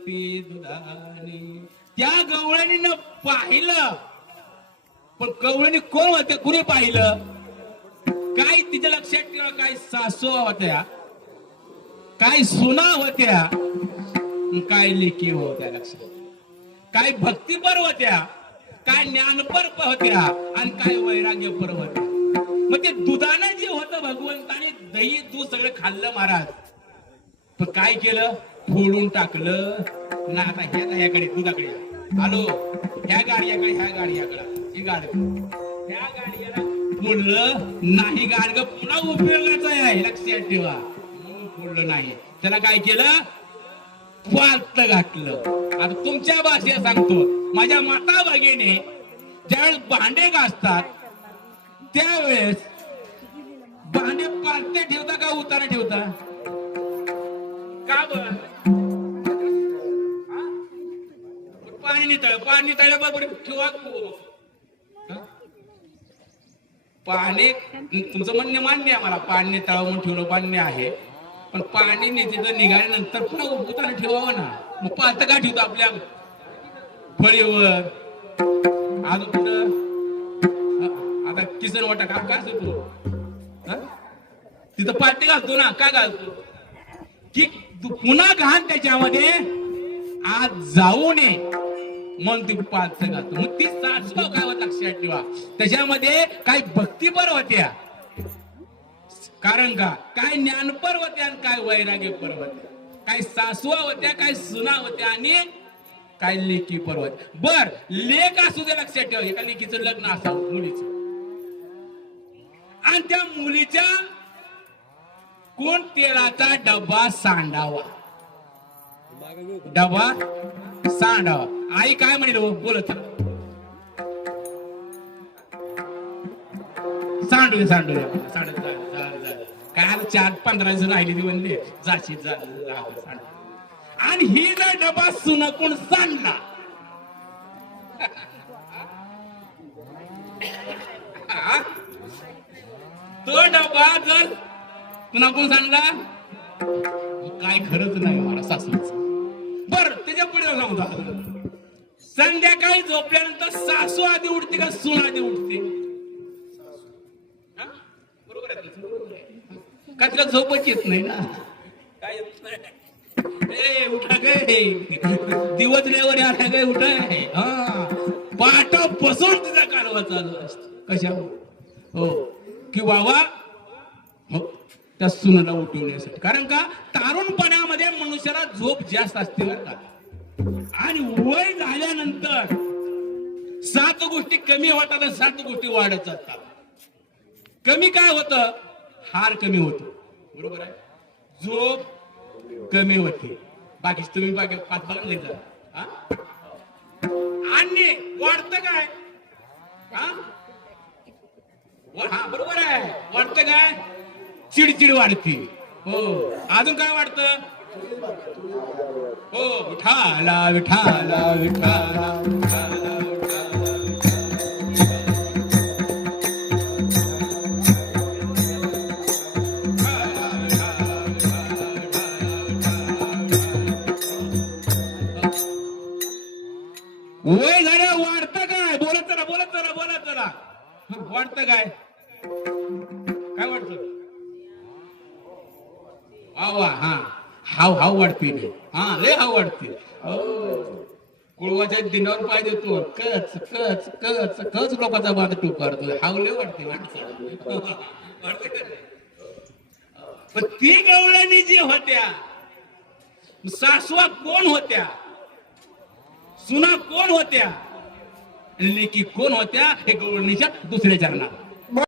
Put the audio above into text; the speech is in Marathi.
गवळती दुधाने. त्या गवळणीनं पाहिलं, पण गवळणी कोण होते, कुणी पाहिलं? काय तिच्या लक्षात ठेवा, काय सासू होत्या, काय सुना होत्या, काय लेकी होत्या लक्षात, काय भक्तीपर होत्या, काय ज्ञानपर होत्या, आणि काय वैराग्यपर होत्या. मग ते दुधानं जे होतं, भगवंताने दही दूध सगळं खाल्लं महाराज, पण काय केलं? फोडून टाकलं ना. आता ह्याकडे दुधाकडे आलो, ह्या गाडीकडे, ह्या गाडीकडे, ही गाडी, ह्या गाडीला फोडलं नाही. गाडग पुन्हा उपयोगाचं आहे, लक्षात ठेवा. फोडलं नाही, त्याला काय केलं? पालत घातलं. आता तुमच्या भाषेत सांगतो, माझ्या माता भगिनी ज्यावेळेस भांडे घासतात त्यावेळेस भांडे पालते ठेवता का उतारा ठेवता? का बर? पाणी नितळल्याबरोबर ठेवा. पाणी, तुमचं म्हणणं मान्य आहे मला, पाणी नितळावं म्हणून ठेवलं, मान्य आहे. पण पाणी तिथं निघाल्यानंतर पुन्हा उतारा ठेवावं ना. मग पालत का ठेवतो आपल्या फळीवर? अजून कुठं आता किसन वाटा काम काय असतो, तिथं पालती घालतो ना. काय घालतो की पुन्हा घाण त्याच्यामध्ये आज जाऊ नये म्हणून ती पालत घालतो. मग ती सासू काय होत लक्षात ठेवा, त्याच्यामध्ये काही भक्तीपर होत्या, कारण का काय ज्ञानपर होत्या आणि काय वैराग्यपर होत्या, काय सासवा होत्या, काय सुना होत्या, आणि काय लेकी पर होत्या. बर, लेक असू दे लक्षात ठेवा, एका लेकीचं लग्न असावं मुलीचं, आणि त्या मुलीच्या कोण तेलाचा डबा सांडावा, डबा सांडावा. आई काय म्हणेल बोलत, सांडू सांडू सांडू काय 4-15 जण राहिली ती म्हणले जाशी आणि ही जर डबा सुनकून सांडला, तो डबा जर सुनकून सांडला काय खरंच नाही मला सासूच. बर, त्याच्या पुढे सांगतो, संध्याकाळी झोपल्यानंतर सासू आधी उठते का सून आधी उठते? बरोबर आहे का? तिला झोपच येत नाही ना. काय येत नाही, उठा गे, दिवस लेवर आला गे, उठाय. हा, पाठ बसून तिचा कारवा चालू असतो. कशा हो की बाबा हो, त्या सुनेला उठवण्यासाठी. कारण का तारुणपणामध्ये मनुष्याला झोप जास्त असते बरं का, आणि वय झाल्यानंतर 7 गोष्टी कमी होतात आणि 7 गोष्टी वाढत जातात. कमी काय होतं? हार कमी होतो, बरोबर आहे. झोप कमी होते, बाकी तुम्ही बाकी 5 बघा जा. आणि वाढतं काय? हा बरोबर आहे, वाढतं काय? चिडचिड वाढते. हो, अजून काय वाढतं? हो, विठाला विठाला विठाला विठाला. वय झाल्या वाढतं काय? बोलत चला बोलत चला बोलत चला. वाढतं काय? काय वाढतं? आवा, हा हाव हाव वाढते, हा लय हाव वाढते. कुळवाच्या दिनावर पाय देतो, कच कच कच कच लोकांचा बांध टूप करतो, हाव लय वाढते. पण ती गवळणी जी होत्या, सासवा कोण होत्या, सुना कोण होत्या, लेकी कोण होत्या, हे गवळणीच्या दुसऱ्या चरणात.